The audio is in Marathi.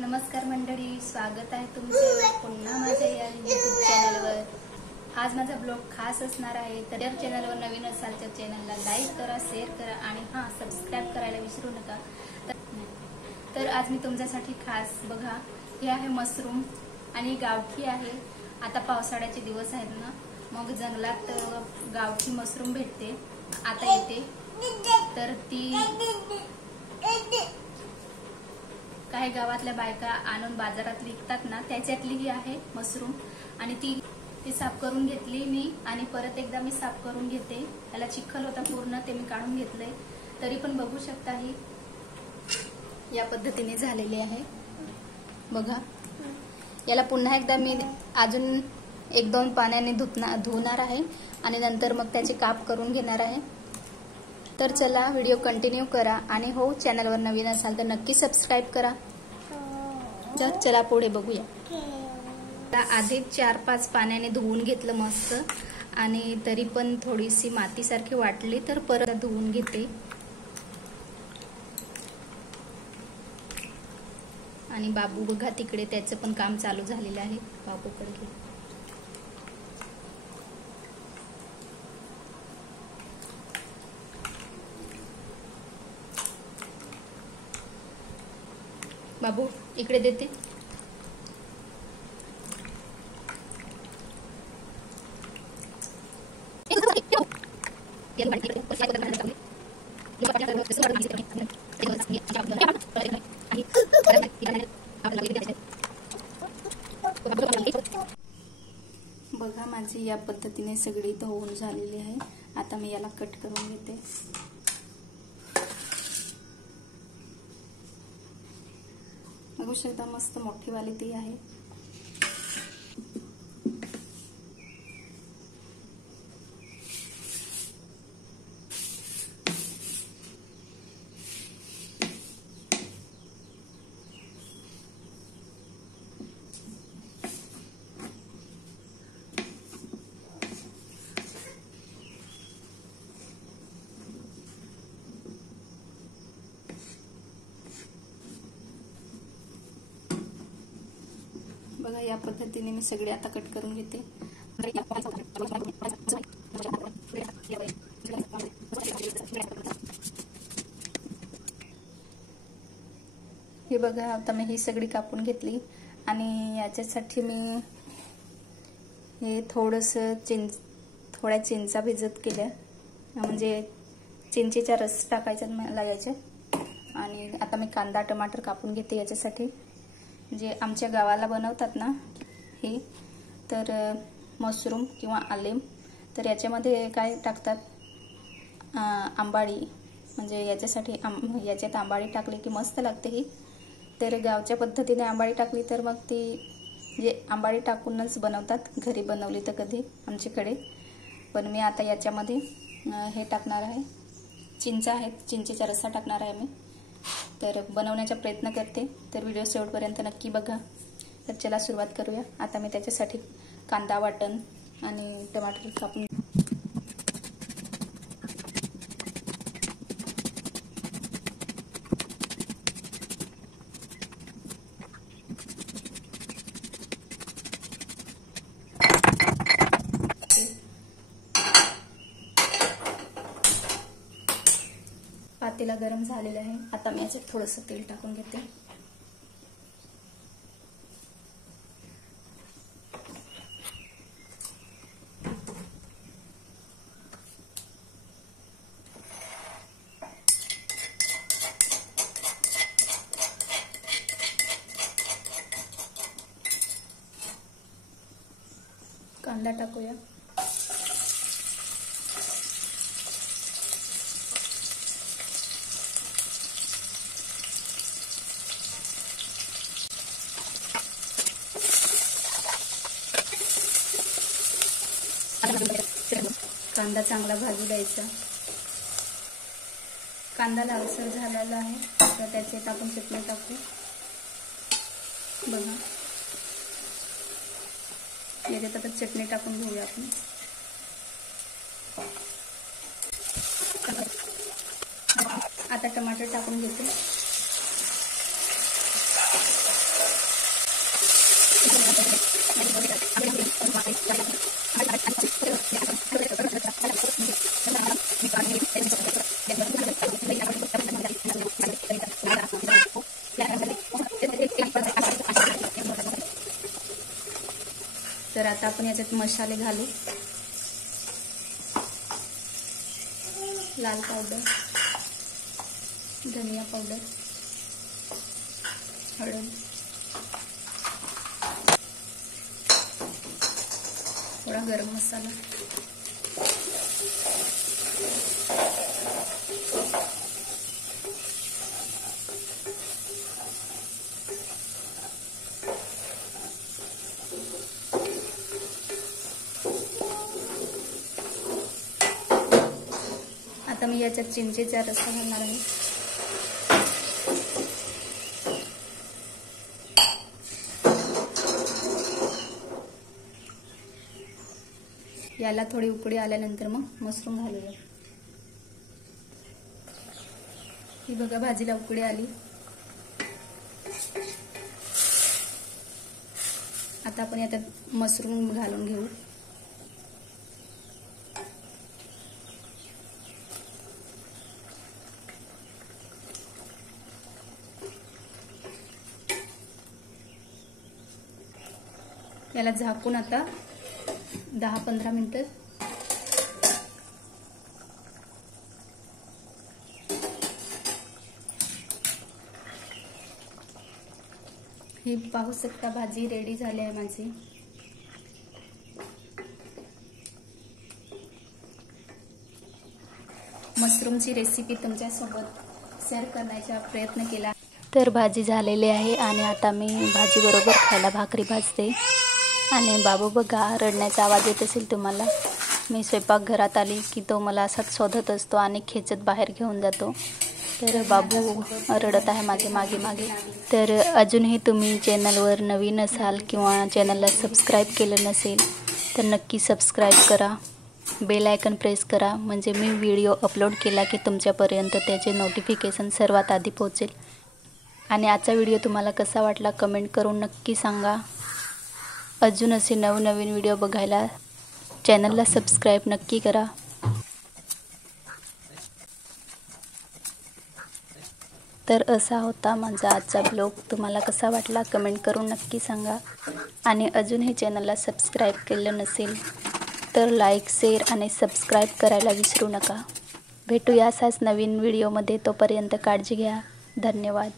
नमस्कार मंडळी, स्वागत आहे तुमचं पुन्हा माझ्या या YouTube चॅनलवर। आज माझा ब्लॉग खास असणार आहे। तर या चॅनलवर नवीन असाल तर चॅनलला लाईक करा, शेअर करा आणि सबस्क्राइब करायला विसरू नका। तर आज मी तुमच्यासाठी खास बघा, हे आहे मशरूम आणि गावठी आहे। आता पावसाळ्याचे दिवस आहेत ना, मग जंगलात गावठी मशरूम भेटते आता येते। तर ती काही गावातल्या बायका आणून बाजारात विकतात ना, त्याच्यातली ही आहे मशरूम। आणि ती साफ करून घेतली मी आणि परत एकदा मी साफ करून घेते। याला चिखल होता पूर्ण, ते मी काढून घेतलंय। तरी पण बघू शकता ही या पद्धतीने झालेली आहे बघा। याला पुन्हा एकदा मी अजून 1-2 पाण्याने धुणार आहे आणि नंतर मग त्याचे काप करून घेणार आहे। तर चला व्हिडिओ कंटिन्यू करा आणि हो, चॅनलवर नवीन असाल तर नक्की सबस्क्राइब करा। तर चला पुढे बघूया। आधी 4-5 पाण्याने धुवून घेतलं मस्त, आणि तरी पण थोडीशी मातीसारखी वाटली तर परत धुवून घेते। आणि बाबू बघा तिकडे, त्याचं पण काम चालू झालेलं आहे। बाबूकडे घे। बाबू इकडे देते। बघा माझी या पद्धतीने सगळी धुवून झालेली आहे। आता मी याला कट करून घेते। बघू शकता मस्त मोठी वाली ती आहे। बघा या पद्धतीने मी सगळे आता कट करून घेते। हे बघा आता मी ही सगळी कापून घेतली आणि याच्यासाठी मी हे थोड्या चिंचा भिजत केल्या, म्हणजे चिंचेचा रस टाकायचा लागायचा। आणि आता मी कांदा टमाटर कापून घेते याच्यासाठी। जे आमच्या गावाला बनवतात ना हे, तर मशरूम किंवा आलेम, तर याच्यामध्ये काय टाकतात, आंबाडी, म्हणजे याच्यासाठी याच्यात आंबाडी टाकली की मस्त लागते ही। तर गावच्या पद्धतीने आंबाडी टाकली तर मग ती जे आंबाडी टाकूनच बनवतात, घरी बनवली तर कधी आमच्याकडे। पण मी आता याच्यामध्ये हे टाकणार आहे, चिंचा आहेत, चिंचेचा रस्सा टाकणार आहे मी। तर बनवण्याचा प्रयत्न करते, तर व्हिडिओ शेवटपर्यंत नक्की बघा। तर चला सुरुवात करूया। आता मी त्याच्यासाठी कांदा वाटण आणि टमाटर कापून पातेला गरम झालेलं आहे। आता मी याच्यात थोडंसं तेल टाकून घेते। कांदा टाकूया। कांदा चांगला भाजू द्यायचा। कांदा लालसर झालेला आहे, तर त्याच्यात आपण चटणी टाकू। बघा याच्यात आता चटणी टाकून घेऊया आपण। आता टमाटर टाकून घेते। तर आता आपण याच्यात मसाले घालू. लाल पावडर, धनिया पावडर, हळद, थोडा गरम मसाला, आता मी याच्यात चिंचेचा रस घालणार आहे. याला थोडी उकळी आल्यानंतर मग मशरूम घालूया. ही बघा भाजीला उकळी आली. आता आपण याच्यात मशरूम घालून घेऊ. याला झाकून आता 10-15 मिनिटं ही पाहू शकता भाजी रेडी झाली आहे माझी. मशरूमची रेसिपी तुमच्यासोबत शेअर करण्याचा प्रयत्न केला. तर भाजी झालेली आहे आणि आता मी भाजी बरोबर खायला भाकरी भाजते. आणि बाबू बघा रडण्याचा आवाज येत असेल तुम्हाला. मी स्वयंपाकघरात आली की तो मला असाच शोधत असतो आणि खेचत बाहेर घेऊन जातो. तर बाबू रडत आहे माझे मागे मागे. तर अजूनही तुम्ही चॅनलवर नवीन असाल किंवा चॅनलला सबस्क्राईब केलं नसेल तर नक्की सबस्क्राईब करा, बेल आयकन प्रेस करा, म्हणजे मी व्हिडिओ अपलोड केला की तुमच्यापर्यंत त्याचे नोटिफिकेशन सर्वात आधी पोहोचेल. आणि आजचा व्हिडिओ तुम्हाला कसा वाटला कमेंट करून नक्की सांगा. अजून असे नवनवीन व्हिडिओ बघायला चॅनलला सबस्क्राईब नक्की करा. तर असा होता माझा आजचा ब्लॉग. तुम्हाला कसा वाटला कमेंट करून नक्की सांगा. आणि अजूनही चॅनलला सबस्क्राईब केलं नसेल तर लाईक, शेअर आणि सबस्क्राईब करायला विसरू नका. भेटूया असाच नवीन व्हिडिओमध्ये. तोपर्यंत काळजी घ्या. धन्यवाद.